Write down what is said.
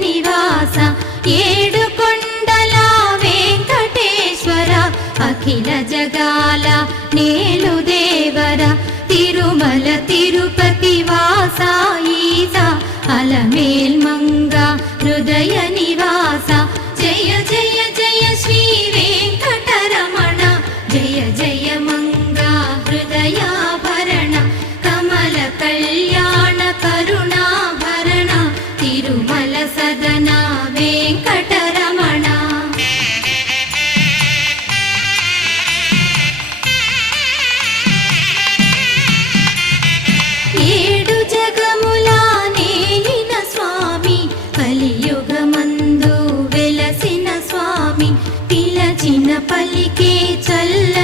నివాస ఏడు కొండల వెంకటేశ్వర అఖిల జగాల నేలు దేవర తిరుమల తిరుపతి వాస ఈస అలమేల్ మంగ హృదయ నివాస జయ జయ జయ శ్రీ వెంకటరమణ జయ జయ మంగ హృదయాభరణ కమల కళ్యాణ కరుణాభరణ తిరుమల సదన వెంకటరమణ ఏడు జగముల నేలిన స్వామి కలియుగమందు వెలసిన స్వామి పిలచిన పలికే చల్ల